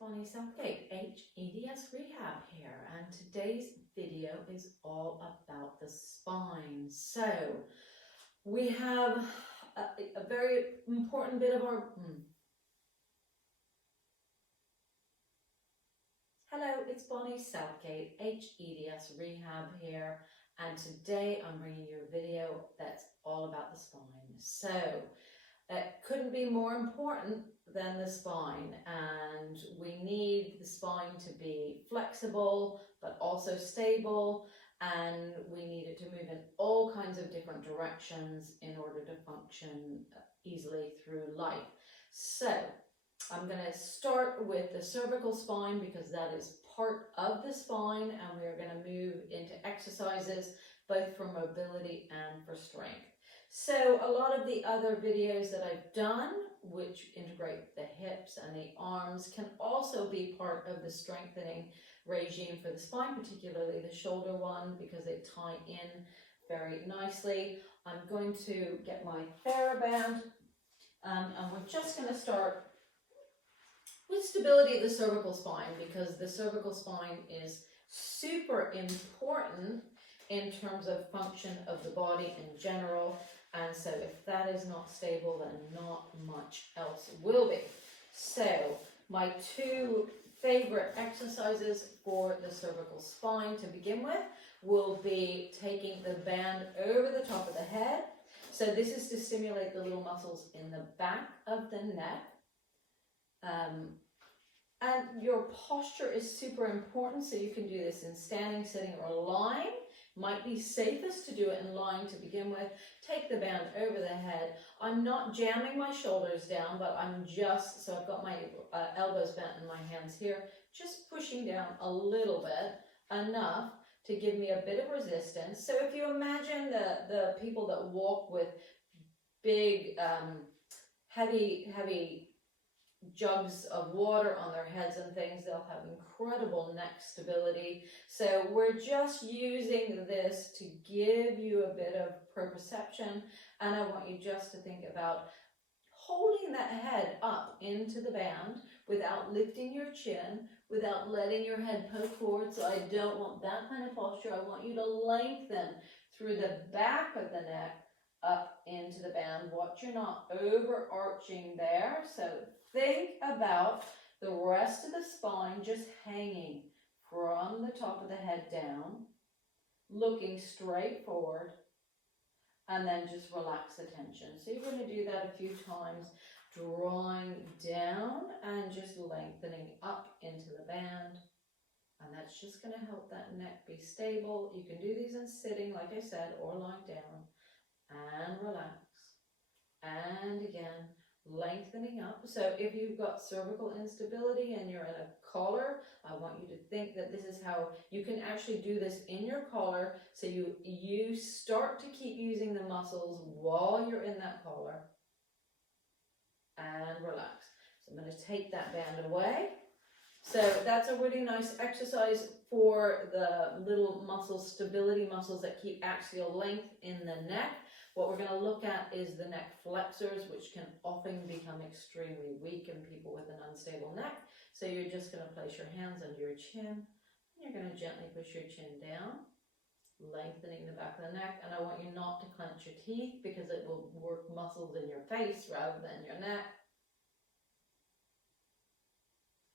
Bonnie Southgate, hEDS Rehab here, and today's video is all about the spine. So we have a very important bit of our Hello, it's Bonnie Southgate, hEDS Rehab here, and today I'm bringing you a video that's all about the spine. So it couldn't be more important than the spine, and we need the spine to be flexible but also stable, and we need it to move in all kinds of different directions in order to function easily through life. So I'm going to start with the cervical spine because that is part of the spine, and we are going to move into exercises both for mobility and for strength. So a lot of the other videos that I've done, which integrate the hips and the arms, can also be part of the strengthening regime for the spine, particularly the shoulder one, because they tie in very nicely. I'm going to get my TheraBand, and we're just going to start with stability of the cervical spine, because the cervical spine is super important in terms of function of the body in general. And so if that is not stable, then not much else will be. So my two favorite exercises for the cervical spine to begin with will be taking the band over the top of the head. So this is to stimulate the little muscles in the back of the neck. And your posture is super important, so you can do this in standing, sitting, or lying. Might be safest to do it in lying to begin with. Take the band over the head. I'm not jamming my shoulders down, but I'm just, so I've got my elbows bent and my hands here, just pushing down a little bit, enough to give me a bit of resistance. So if you imagine the people that walk with big, heavy jugs of water on their heads and things, they'll have incredible neck stability. So we're just using this to give you a bit of proprioception, and I want you just to think about holding that head up into the band without lifting your chin, without letting your head poke forward. So I don't want that kind of posture. I want you to lengthen through the back of the neck up into the band. Watch you're not overarching there. So think about the rest of the spine just hanging from the top of the head down, looking straight forward, and then just relax the tension. So you're going to do that a few times, drawing down and just lengthening up into the band. And that's just going to help that neck be stable. You can do these in sitting, like I said, or lying down, and relax. And again, lengthening up. So if you've got cervical instability and you're in a collar, I want you to think that this is how you can actually do this in your collar. So you start to keep using the muscles while you're in that collar, and relax. So I'm going to take that band away. So that's a really nice exercise for the little muscles, stability muscles that keep axial length in the neck. What we're going to look at is the neck flexors, which can often become extremely weak in people with an unstable neck. So you're just going to place your hands under your chin. You're going to gently push your chin down, lengthening the back of the neck. And I want you not to clench your teeth because it will work muscles in your face rather than your neck.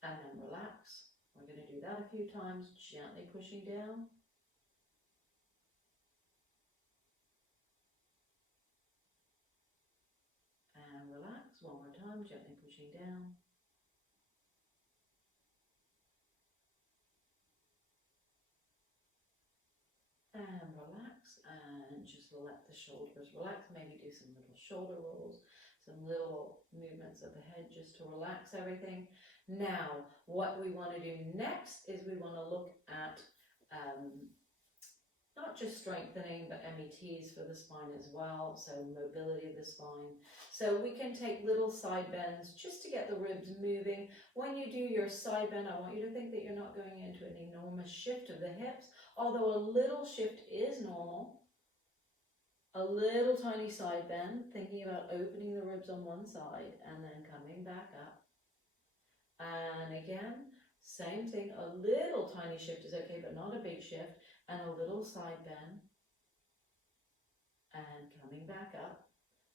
And then relax. We're going to do that a few times, gently pushing down. And relax. One more time, gently pushing down. And relax, and just let the shoulders relax. Maybe do some little shoulder rolls, some little movements of the head just to relax everything. Now, what we want to do next is we want to look at not just strengthening, but METs for the spine as well, so mobility of the spine. So we can take little side bends just to get the ribs moving. When you do your side bend, I want you to think that you're not going into an enormous shift of the hips, although a little shift is normal. A little tiny side bend, thinking about opening the ribs on one side and then coming back up. And again, same thing, a little tiny shift is okay, but not a big shift, and a little side bend, and coming back up.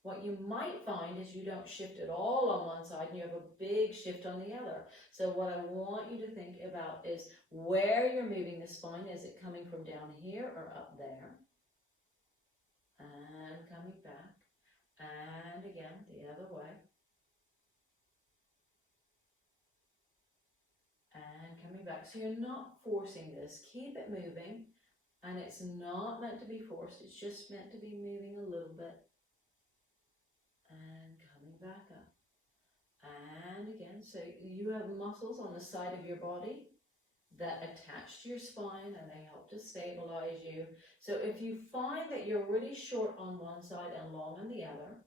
What you might find is you don't shift at all on one side and you have a big shift on the other. So what I want you to think about is where you're moving the spine. Is it coming from down here or up there? And coming back. And again, the other way. And coming back. So you're not forcing this. Keep it moving. And it's not meant to be forced. It's just meant to be moving a little bit. And coming back up. And again, so you have muscles on the side of your body that attach to your spine and they help to stabilize you. So if you find that you're really short on one side and long on the other,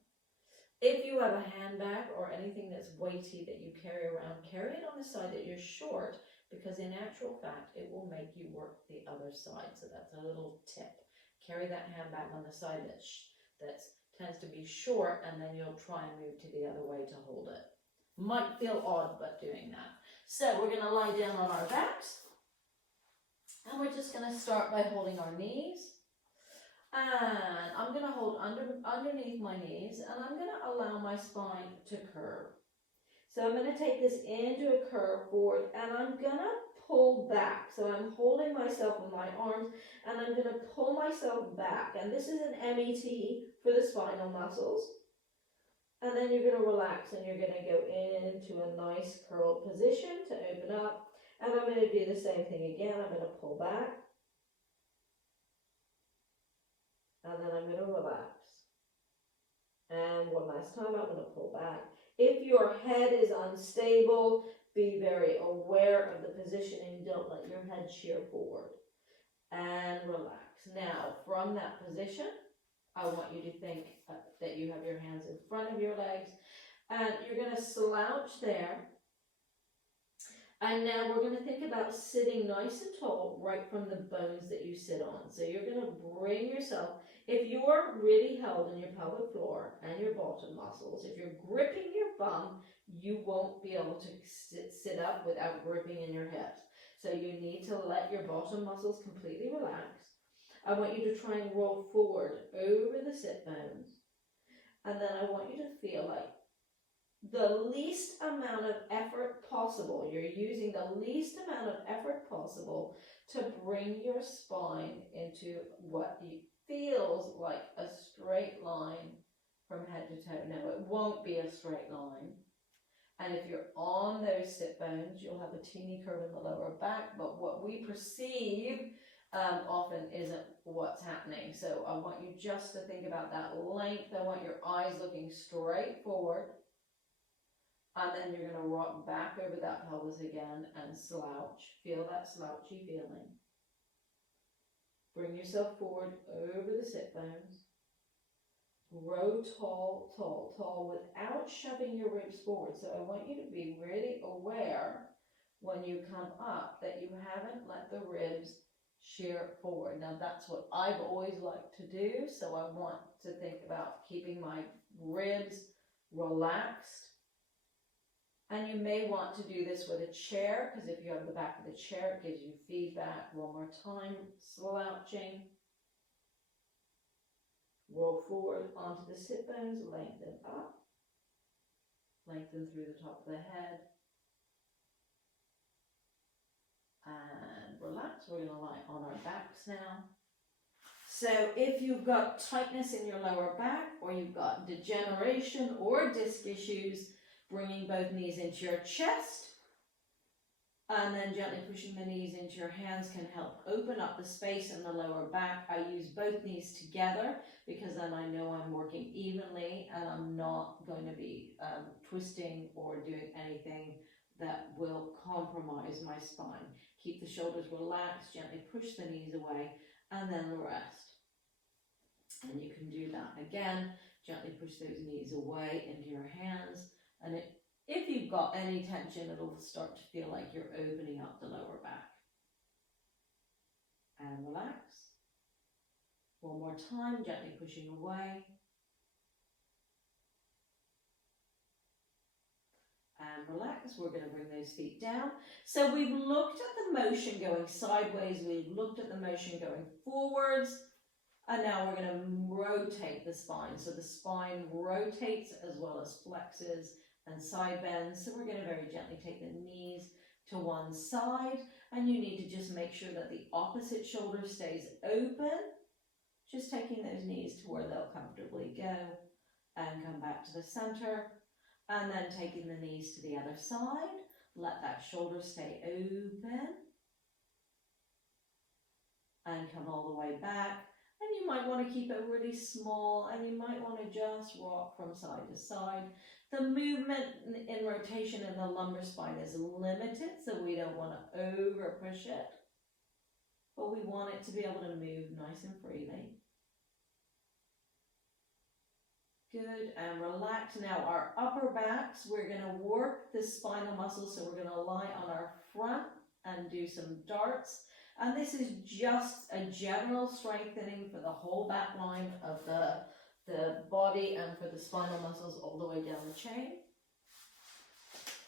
if you have a handbag or anything that's weighty that you carry around, carry it on the side that you're short, because in actual fact, it will make you work the other side. So that's a little tip. Carry that handbag on the side that's tends to be short, and then you'll try and move to the other way to hold it. Might feel odd, but doing that. So we're going to lie down on our backs, and we're just going to start by holding our knees. And I'm going to hold underneath my knees, and I'm going to allow my spine to curve. So I'm going to take this into a curve forward, and I'm going to pull back. So I'm holding myself with my arms, and I'm going to pull myself back. And this is an MET for the spinal muscles. And then you're going to relax, and you're going to go into a nice curled position to open up. And I'm going to do the same thing again. I'm going to pull back. And then I'm going to relax. And one last time, I'm going to pull back. If your head is unstable, be very aware of the position and don't let your head shear forward. And relax. Now, from that position, I want you to think that you have your hands in front of your legs. And you're going to slouch there. And now we're going to think about sitting nice and tall right from the bones that you sit on. So you're going to bring yourself, if you are really held in your pelvic floor and your bottom muscles, if you're gripping your bum, you won't be able to sit up without gripping in your hips. So you need to let your bottom muscles completely relax. I want you to try and roll forward over the sit bones. And then I want you to feel like the least amount of effort possible. You're using the least amount of effort possible to bring your spine into what feels like a straight line from head to toe. Now, it won't be a straight line. And if you're on those sit bones, you'll have a teeny curve in the lower back. But what we perceive often isn't what's happening. So I want you just to think about that length. I want your eyes looking straight forward. And then you're going to rock back over that pelvis again and slouch. Feel that slouchy feeling. Bring yourself forward over the sit bones. Grow tall, tall, tall without shoving your ribs forward. So I want you to be really aware when you come up that you haven't let the ribs shear forward. Now that's what I've always liked to do. So I want to think about keeping my ribs relaxed. And you may want to do this with a chair, because if you have the back of the chair, it gives you feedback. One more time, slouching. Roll forward onto the sit bones, lengthen up. Lengthen through the top of the head. And relax. We're going to lie on our backs now. So if you've got tightness in your lower back, or you've got degeneration or disc issues, bringing both knees into your chest, and then gently pushing the knees into your hands can help open up the space in the lower back. I use both knees together because then I know I'm working evenly and I'm not going to be twisting or doing anything that will compromise my spine. Keep the shoulders relaxed, gently push the knees away, and then rest. And you can do that again. Gently push those knees away into your hands. And if you've got any tension, it'll start to feel like you're opening up the lower back. And relax. One more time, gently pushing away. and relax. We're going to bring those feet down. So we've looked at the motion going sideways, we've looked at the motion going forwards, and now we're going to rotate the spine. So the spine rotates as well as flexes and side bends. So we're going to very gently take the knees to one side, and you need to just make sure that the opposite shoulder stays open. Just taking those knees to where they'll comfortably go, and come back to the center, and then taking the knees to the other side. Let that shoulder stay open, and come all the way back. And you might want to keep it really small, and you might want to just rock from side to side. The movement in rotation in the lumbar spine is limited, so we don't want to over push it, but we want it to be able to move nice and freely. Good, and relax. Now our upper backs, we're going to work the spinal muscles, so we're going to lie on our front and do some darts. And this is just a general strengthening for the whole back line of the body and for the spinal muscles all the way down the chain.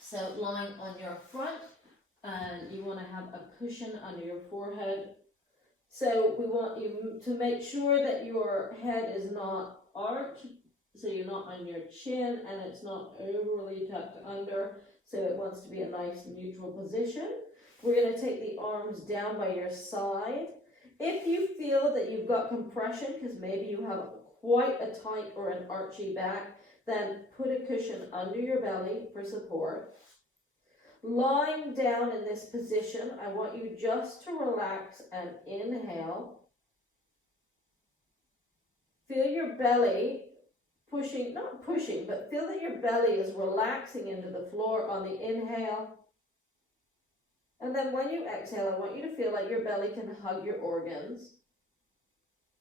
So lying on your front, and you want to have a cushion under your forehead. So we want you to make sure that your head is not arched, so you're not on your chin and it's not overly tucked under, so it wants to be a nice neutral position. We're going to take the arms down by your side. If you feel that you've got compression, because maybe you have quite a tight or an archy back, then put a cushion under your belly for support. Lying down in this position, I want you just to relax and inhale. Feel your belly pushing, not pushing, but feel that your belly is relaxing into the floor on the inhale. And then when you exhale, I want you to feel like your belly can hug your organs,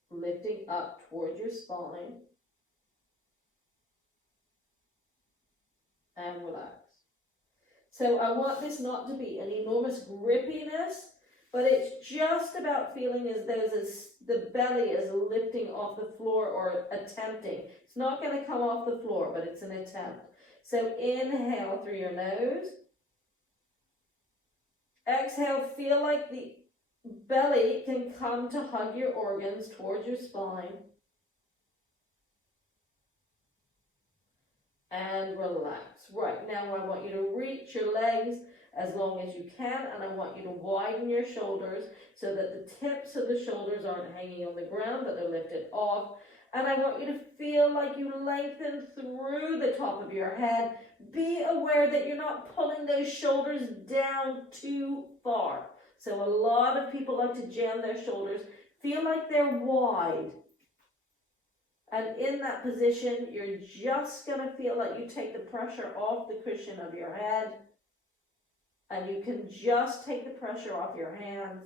lifting up towards your spine. And relax. So I want this not to be an enormous grippiness, but it's just about feeling as though the belly is lifting off the floor or attempting. It's not going to come off the floor, but it's an attempt. So inhale through your nose. Exhale, feel like the belly can come to hug your organs towards your spine. And relax. Right, now I want you to reach your legs as long as you can, and I want you to widen your shoulders so that the tips of the shoulders aren't hanging on the ground, but they're lifted off. And I want you to feel like you lengthen through the top of your head. Be aware that you're not pulling those shoulders down too far. So a lot of people like to jam their shoulders. Feel like they're wide. And in that position, you're just going to feel like you take the pressure off the cushion of your head. And you can just take the pressure off your hands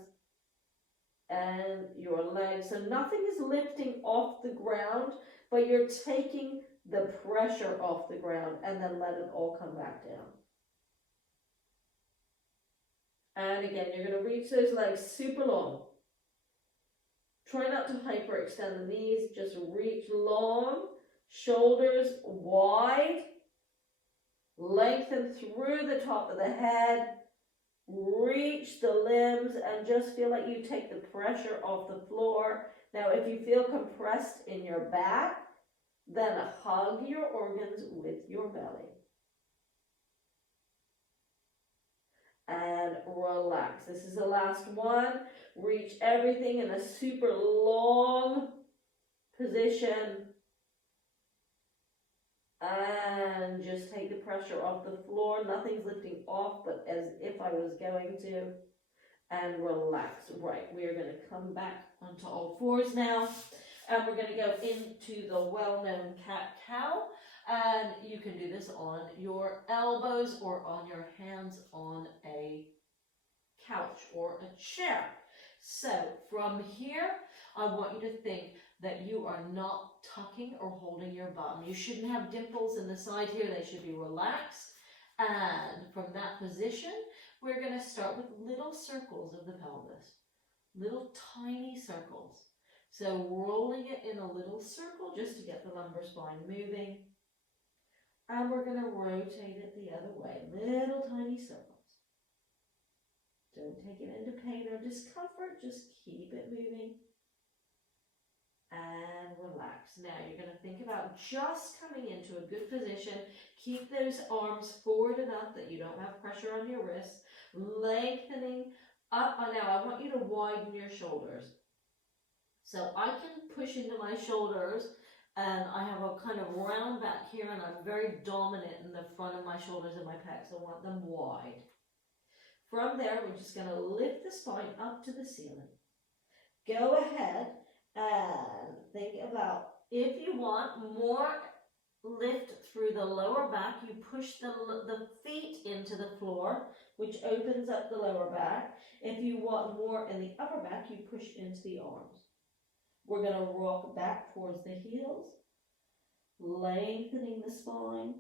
and your legs. So nothing is lifting off the ground, but you're taking the pressure off the ground, and then let it all come back down. And again, you're going to reach those legs super long. Try not to hyperextend the knees, just reach long, shoulders wide, lengthen through the top of the head, reach the limbs, and just feel like you take the pressure off the floor. Now, if you feel compressed in your back, then hug your organs with your belly. And relax. This is the last one. Reach everything in a super long position. And just take the pressure off the floor. Nothing's lifting off, but as if I was going to. And relax. Right, we are going to come back onto all fours now. And we're going to go into the well-known cat-cow. And you can do this on your elbows or on your hands on a couch or a chair. So from here, I want you to think that you are not tucking or holding your bum. You shouldn't have dimples in the side here. They should be relaxed. And from that position, we're going to start with little circles of the pelvis. Little tiny circles. So rolling it in a little circle just to get the lumbar spine moving. And we're going to rotate it the other way, little tiny circles. Don't take it into pain or discomfort, just keep it moving. And relax. Now you're going to think about just coming into a good position. Keep those arms forward enough that you don't have pressure on your wrists. Lengthening up. Now I want you to widen your shoulders. So I can push into my shoulders and I have a kind of round back here and I'm very dominant in the front of my shoulders and my pecs. I want them wide. From there, we're just going to lift the spine up to the ceiling. Go ahead and think about, if you want more lift through the lower back, you push the feet into the floor, which opens up the lower back. If you want more in the upper back, you push into the arms. We're going to rock back towards the heels, lengthening the spine,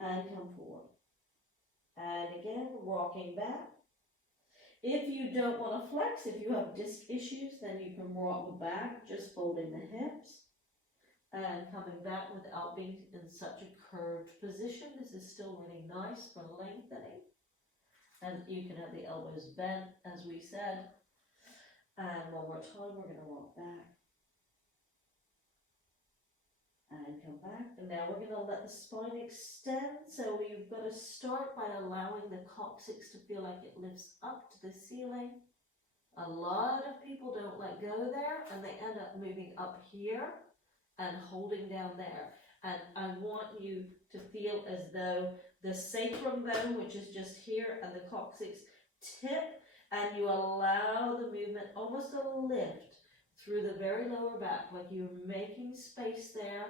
and come forward. And again, rocking back. If you don't want to flex, if you have disc issues, then you can rock back, just folding the hips and coming back without being in such a curved position. This is still really nice for lengthening. And you can have the elbows bent, as we said. And one more time, we're going to rock back. And come back. And now we're going to let the spine extend. So we've got to start by allowing the coccyx to feel like it lifts up to the ceiling. A lot of people don't let go there and they end up moving up here and holding down there. And I want you to feel as though the sacrum bone, which is just here, and the coccyx tip, and you allow the movement, almost a lift through the very lower back, like you're making space there.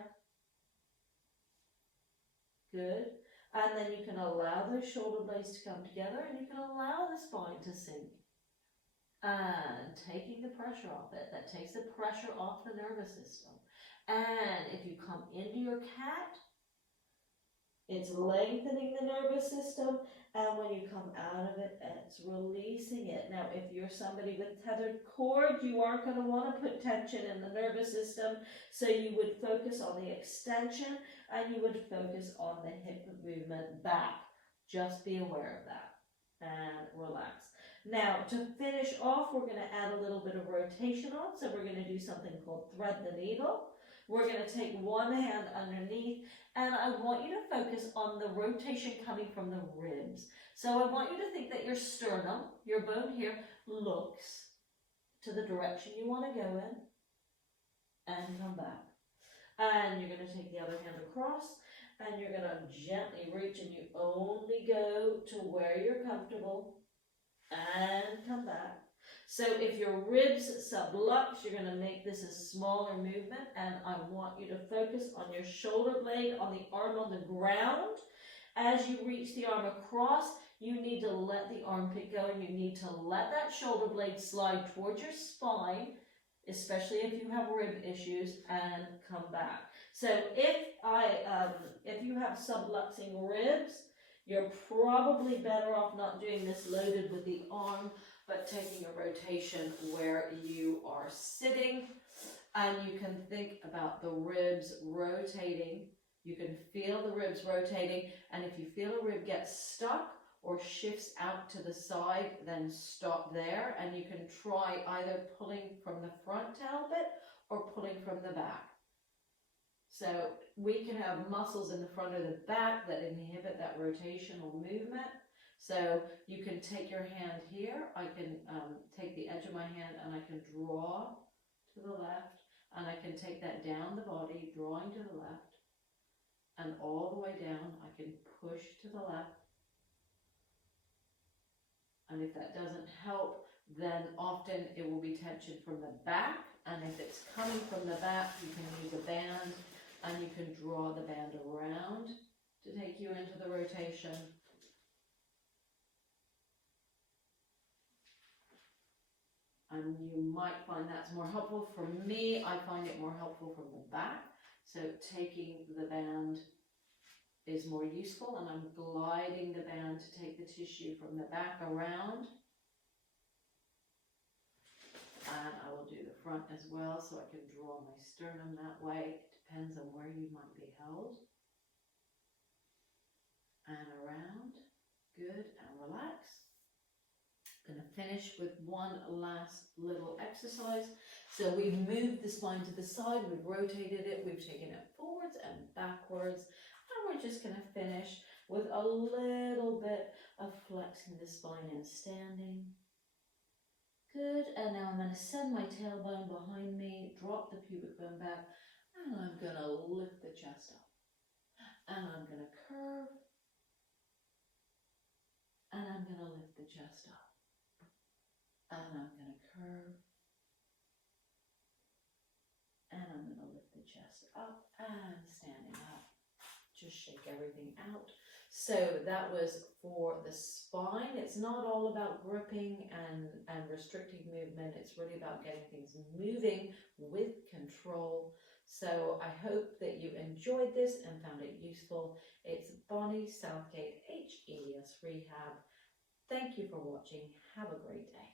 Good. And then you can allow those shoulder blades to come together and you can allow the spine to sink. And taking the pressure off it, that takes the pressure off the nervous system. And if you come into your cat, it's lengthening the nervous system, and when you come out of it, it's releasing it. Now, if you're somebody with tethered cord, you aren't going to want to put tension in the nervous system, so you would focus on the extension, and you would focus on the hip movement back. Just be aware of that, and relax. Now, to finish off, we're going to add a little bit of rotation on, so we're going to do something called thread the needle. We're going to take one hand underneath, and I want you to focus on the rotation coming from the ribs. So I want you to think that your sternum, your bone here, looks to the direction you want to go in, and come back. And you're going to take the other hand across, and you're going to gently reach, and you only go to where you're comfortable, and come back. So if your ribs sublux, you're going to make this a smaller movement, and I want you to focus on your shoulder blade, on the arm on the ground. As you reach the arm across, you need to let the armpit go, and you need to let that shoulder blade slide towards your spine, especially if you have rib issues, and come back. So if you have subluxing ribs, you're probably better off not doing this loaded with the arm, but taking a rotation where you are sitting, and you can think about the ribs rotating. You can feel the ribs rotating, and if you feel a rib get stuck or shifts out to the side, then stop there, and you can try either pulling from the front to help it or pulling from the back. So we can have muscles in the front or the back that inhibit that rotational movement. So you can take your hand here, I can take the edge of my hand and I can draw to the left, and I can take that down the body, drawing to the left, and all the way down, I can push to the left. And if that doesn't help, then often it will be tension from the back, and if it's coming from the back, you can use a band, and you can draw the band around to take you into the rotation. And you might find that's more helpful. For me, I find it more helpful from the back. So taking the band is more useful, and I'm gliding the band to take the tissue from the back around. And I will do the front as well, so I can draw my sternum that way. It depends on where you might be held. and around. Good, and relax. I'm going to finish with one last little exercise. So we've moved the spine to the side, we've rotated it, we've taken it forwards and backwards, and we're just going to finish with a little bit of flexing the spine and standing. Good, and now I'm going to send my tailbone behind me, drop the pubic bone back, and I'm going to lift the chest up. And I'm going to curve, and I'm going to lift the chest up. And I'm going to curve, and I'm going to lift the chest up, and standing up. Just shake everything out. So that was for the spine. It's not all about gripping and restricting movement. It's really about getting things moving with control. So I hope that you enjoyed this and found it useful. It's Bonnie Southgate, hEDS Rehab. Thank you for watching. Have a great day.